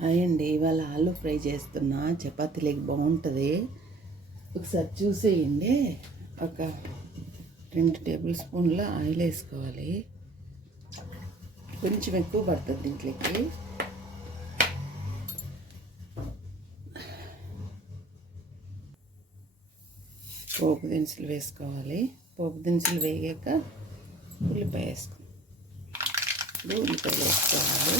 Hi అండి, ఇవాళ ఆలు ఫ్రై చేస్తున్నా. చపాతీలోకి బాగుంటుంది. ఒకసారి చూసేయండి. ఒక 2 టేబుల్ స్పూన్ల ఆయిల్ వేసుకోవాలి. కొంచెం ఎక్కువ పడుతుంది దీంట్లోకి. పోపు దినుసులు వేసుకోవాలి. పోపు దినుసులు వేగాక ఉల్లిపాయ వేసుకోవాలి. ఉల్లిపాయలు వేసుకోవాలి.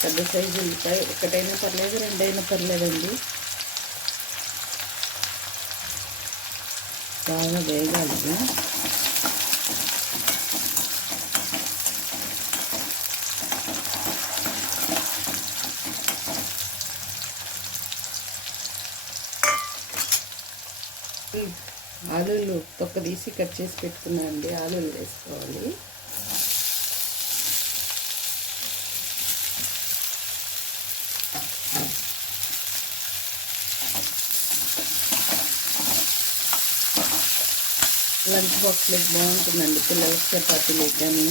పెద్ద సైజు ఉల్లిపాయ ఒకటైనా పర్లేదు, రెండైనా పర్లేదండి. బాగా వేగాలి. ఆలులు తొక్క తీసి కట్ చేసి పెట్టుకున్నానండి. ఆలులు వేసుకోవాలి. లంచ్ బాక్స్లోకి బాగుంటుందండి. పిల్లలకి చపాతీలోకి కానీ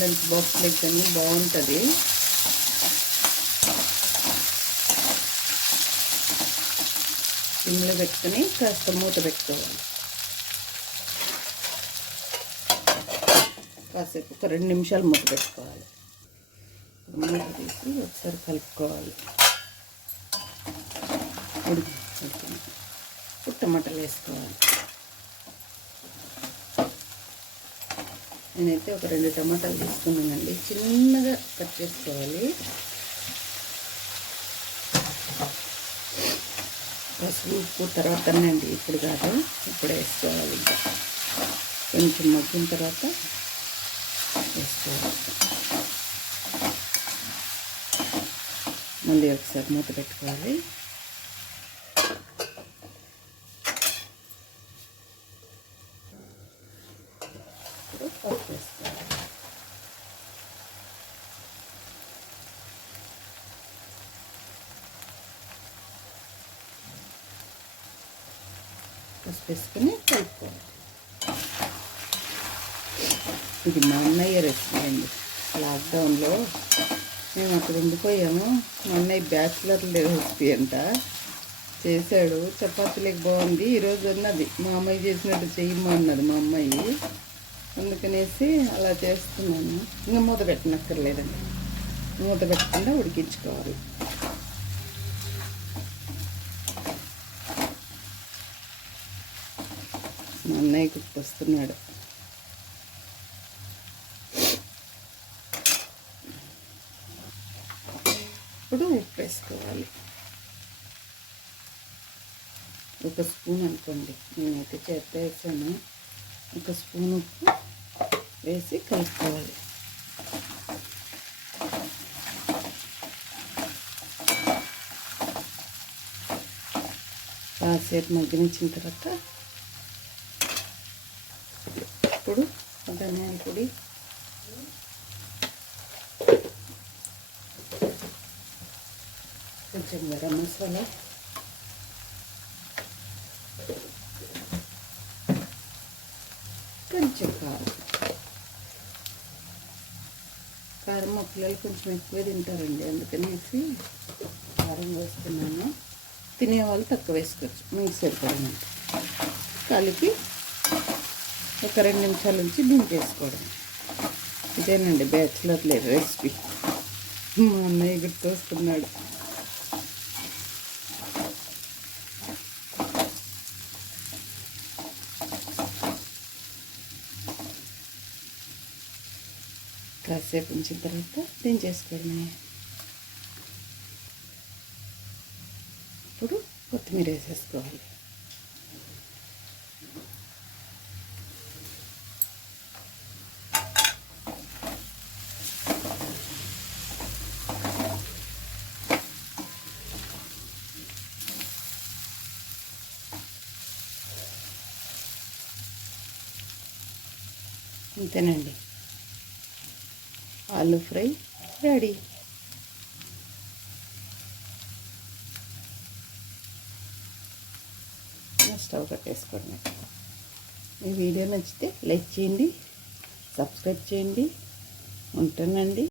లంచ్ బాక్స్లోకి కానీ బాగుంటుంది. సిమ్లో పెట్టుకొని కాస్త మూత పెట్టుకోవాలి. కాసేపు ఒక 2 నిమిషాలు మూత పెట్టుకోవాలి. మూత తీసి ఒకసారి కలుపుకోవాలి. ఇప్పుడు టమాటాలు వేసుకోవాలి. నేనైతే ఒక 2 టమాటాలు తీసుకున్నానండి. చిన్నగా కట్ చేసుకోవాలి. పసుపు ఉప్పు తర్వాతనండి, ఇప్పుడు కాదు, ఇప్పుడు వేసుకోవాలి. ఇంకా కొంచెం మగ్గిన తర్వాత వేసుకోవాలి. మళ్ళీ ఒకసారి మూత పెట్టుకోవాలి. పసుపు వేసుకోవాలి. పసుపు వేసుకొని కలుపుకోవాలి. ఇది మా అన్నయ్య రెసిపీ అండి. లాక్డౌన్లో మేము అక్కడ ఉండిపోయాము. మా అన్నయ్య బ్యాచిలర్ రెసిపీ అంట చేశాడు. చపాతీలకు బాగుంది. ఈరోజు అన్నది మా అమ్మాయి చేసినట్టు చెయ్యమ్మా అన్నది మా అమ్మాయి. అందుకనేసి అలా చేస్తున్నాను. ఇంకా మూత పెట్టనక్కర్లేదండి. మూత పెట్టకుండా ఉడికించుకోవాలి. మా అన్నయ్య గుర్తొస్తున్నాడు. ఇప్పుడు ఉప్పు వేసుకోవాలి. 1 స్పూన్ అనుకోండి, నేనైతే చేత్తో వేసాను. 1 స్పూన్ ఉప్పు వేసి కలుపుకోవాలి. కాసేపు మగ్గనిచ్చిన తర్వాత ఇప్పుడు ధనియాల పొడి, కొంచెం గరం మసాలా, కొంచెం కారం మా పిల్లలు కొంచెం ఎక్కువ తింటారండి. అందుకనేసి కారం వేస్తున్నాను. తినేవాళ్ళు తక్కువ వేసుకోవచ్చు. మీకు సరిపడినంత కలిపి ఒక 2 నిమిషాల నుంచి దింపేసుకోవడం. ఇదేనండి బ్యాచిలర్ రెసిపీ. మా అన్నయ్య గుర్తొస్తున్నాడు. కాసేపు ఉంచిన తర్వాత దించేసుకోవడమే. ఇప్పుడు కొత్తిమీర వేసేసుకోవాలి. అంతేనండి, ఆలు ఫ్రై రెడీ. స్టవ్ కట్టేసుకోండి. ఈ వీడియో నచ్చితే లైక్ చేయండి, సబ్స్క్రైబ్ చేయండి. ఉంటానండి.